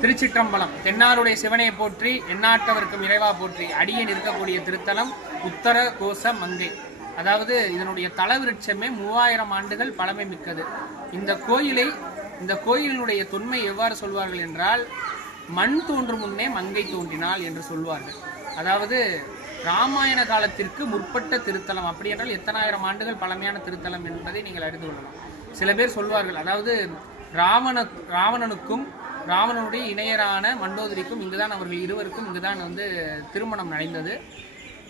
திருச்சிற்றம்பலம் தென்னாருடைய சிவனை போற்றி எண்ணாட்டவர்க்கும் இறைவா போற்றி அடியேன் இருக்கக்கூடிய திருத்தலம் உத்தர கோச மங்கை அதாவது இதனுடைய தலவிருட்சமே மூவாயிரம் ஆண்டுகள் பழமை மிக்கது. இந்த கோயிலை இந்த கோயிலினுடைய தொன்மை எவ்வாறு சொல்வார்கள் என்றால் மண் தோன்றும் முன்னே மங்கை தோன்றினாள் என்று சொல்வார்கள். அதாவது ராமாயண காலத்திற்கு முற்பட்ட திருத்தலம். அப்படி என்றால் எத்தனாயிரம் ஆண்டுகள் பழமையான திருத்தலம் என்பதை நீங்கள் அறிந்து கொள்ளலாம். சில பேர் சொல்வார்கள் அதாவது ராவண ராவணனுக்கும் ராவணனுடைய இணையரான மண்டோதரிக்கும் இங்குதான் அவர்கள் இருவருக்கும் இங்குதான் வந்து திருமணம் நடந்தது.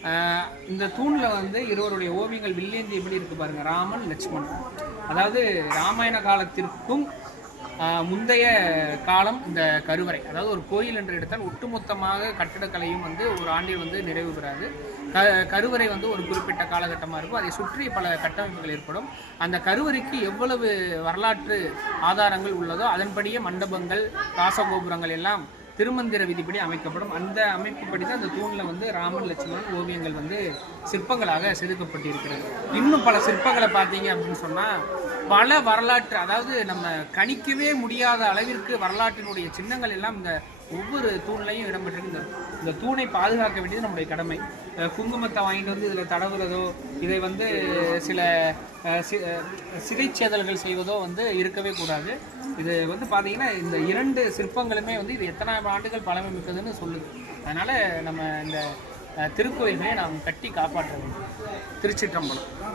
ஆஹ் இந்த தூண்ல வந்து இருவருடைய ஓவியங்கள் வில்லேந்தி எப்படி இருக்கு பாருங்க. ராமன் லட்சுமணன். அதாவது ராமாயண காலத்திற்கும் முந்தைய காலம் இந்த கருவறை அதாவது ஒரு கோயில் என்று எடுத்தால் ஒட்டுமொத்தமாக கட்டிடக்கலையும் வந்து ஒரு ஆண்டில் வந்து நிறைவு பெறாது. க கருவறை வந்து ஒரு குறிப்பிட்ட காலகட்டமாக இருக்கும். அதை சுற்றி பல கட்டமைப்புகள் ஏற்படும். அந்த கருவறைக்கு எவ்வளவு வரலாற்று ஆதாரங்கள் உள்ளதோ அதன்படியே மண்டபங்கள் ராசகோபுரங்கள் எல்லாம் திருமந்திர விதிப்படி அமைக்கப்படும். அந்த அமைப்புப்படி தான் அந்த தூணில் வந்து ராமன் லட்சுமணன் ஓவியங்கள் வந்து சிற்பங்களாக செதுக்கப்பட்டிருக்கிறது. இன்னும் பல சிற்பங்களை பார்த்தீங்க அப்படின்னு சொன்னால் பல வரலாற்று அதாவது நம்ம கணிக்கவே முடியாத அளவிற்கு வரலாற்றினுடைய சின்னங்கள் எல்லாம் இந்த ஒவ்வொரு தூண்லையும் இடம்பெற்றிருக்கு. இந்த தூணை பாதுகாக்க வேண்டியது நம்முடைய கடமை. குங்குமத்தை வாங்கிட்டு வந்து இதில் தடவுறதோ இதை வந்து சில சி- சிதைச்சேதல்கள் செய்வதோ வந்து இருக்கவே கூடாது. இது வந்து பார்த்தீங்கன்னா இந்த இரண்டு சிற்பங்களுமே வந்து இது எத்தனை ஆண்டுகள் பழமை மிக்கதுன்னு சொல்லுது. அதனால் நம்ம இந்த அஹ், திருக்கோயில்களை நாம் கட்டி காப்பாற்ற வேண்டும். திருச்சிற்றம்பலம்.